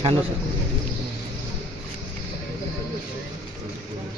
Hello sir ముప్పై రెండు ముప్పై రెండు ఊర్లలో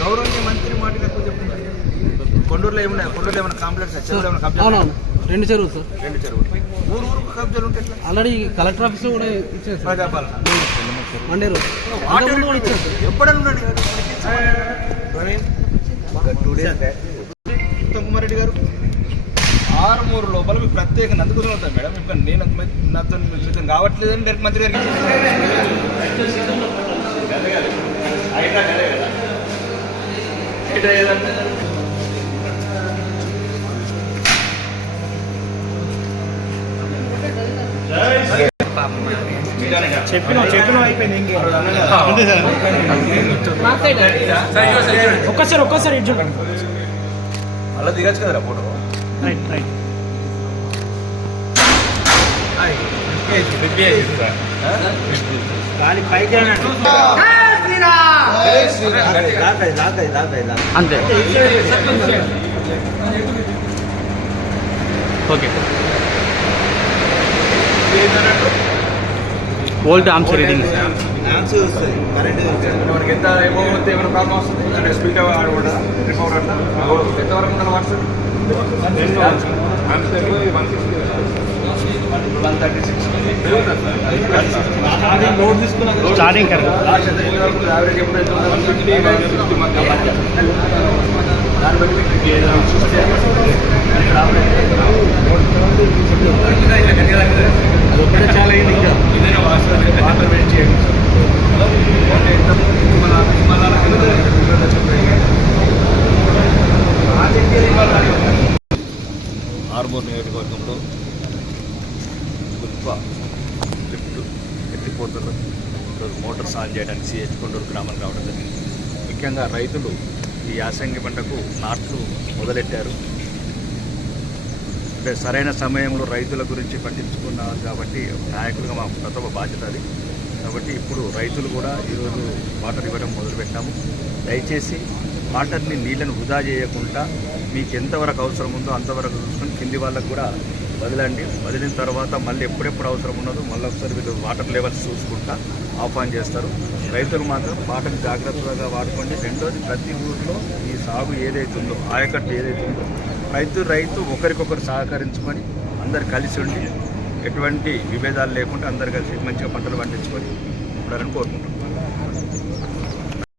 గౌరవనీయ మంత్రి మాట చెప్తున్నారు. కొండూరులో ఏమన్నా కొండూరులో ఏమైనా కాంప్లెక్స్ అవునవును. రెండు చెరువులు సార్. రెండు చెరువులు. ఊరు ఊరు కబ్జాలు ఉంటే ఎట్లా? ఆల్రెడీ కలెక్టర్ ఆఫీస్లో కూడా ఇచ్చారు సార్. ప్రజాపాలన. మండేరు అంతకుముందు కూడా ఇచ్చారు సార్. ఎప్పుడన్నా ఉన్నాడు Praveen two days back Uttam Kumar Reddy garu Armoor లోపల మీకు ప్రత్యేకంగా అందుకు అవుతాను మేడం. ఇంకా నేను నాతో కావట్లేదని డైరెక్ట్ మంత్రి గారికి చెప్పిన చెప్పిన అయిపోయింది ఒక్కసారి ఒక్కసారి ఇటు అలా దిగచ్చు కదరా ఫోటో? Right right. కానీ పైకి అంతే. ఓకే. Volt amps reading. మనకి ఎంత ఏమవుతుంది ఏమైనా ప్రాబ్లం వస్తుంది? అంటే స్పీడ్ కూడా. రిపవర్ అట్లా ఎంతవరకు ఉండాలి WhatsApp one thirty six load తీసుకున్నాం starting average one fifty fifty మధ్య దాన్ని బట్టి చూస్తే అది ఒక్కటే చాలా అయింది ఇంకా ఇదైనా వాటర్ చేయండి ఆర్మూర్ నియోజకవర్గంలో ఎక్కువ లిఫ్ట్ ఎత్తిపోతలు ఈరోజు మోటార్ సాల్ చేయడానికి సిహెచ్ కొండూరు గ్రామం రావడం జరిగింది. ముఖ్యంగా రైతులు ఈ యాసంగి పంటకు నాట్లు మొదలెట్టారు. అంటే సరైన సమయంలో రైతుల గురించి పట్టించుకున్నారు కాబట్టి నాయకులుగా మా ప్రథమ బాధ్యత అది. కాబట్టి ఇప్పుడు రైతులు కూడా ఈరోజు వాటర్ ఇవ్వడం మొదలుపెట్టాము. దయచేసి వాటర్ని నీళ్ళను వృధా చేయకుండా మీకు ఎంతవరకు అవసరం ఉందో అంతవరకు చూసుకొని కింది వాళ్ళకు కూడా వదలండి. వదిలిన తర్వాత మళ్ళీ ఎప్పుడెప్పుడు అవసరం ఉన్నదో మళ్ళీ ఒకసారి వీళ్ళు వాటర్ లెవెల్స్ చూసుకుంటా ఆఫ్ ఆన్ చేస్తారు. రైతులు మాత్రం వాటర్ని జాగ్రత్తగా వాడుకోండి. రెండోది ప్రతి ఊరిలో ఈ సాగు ఏదైతే ఉందో ఆయకట్టు ఏదైతే ఉందో రైతు రైతు ఒకరికొకరు సహకరించుకొని అందరు కలిసి ఉండి ఎటువంటి విభేదాలు లేకుండా అందరు కలిసి మంచిగా పంటలు పండించుకొని ఉండాలని కోరుకుంటున్నాం.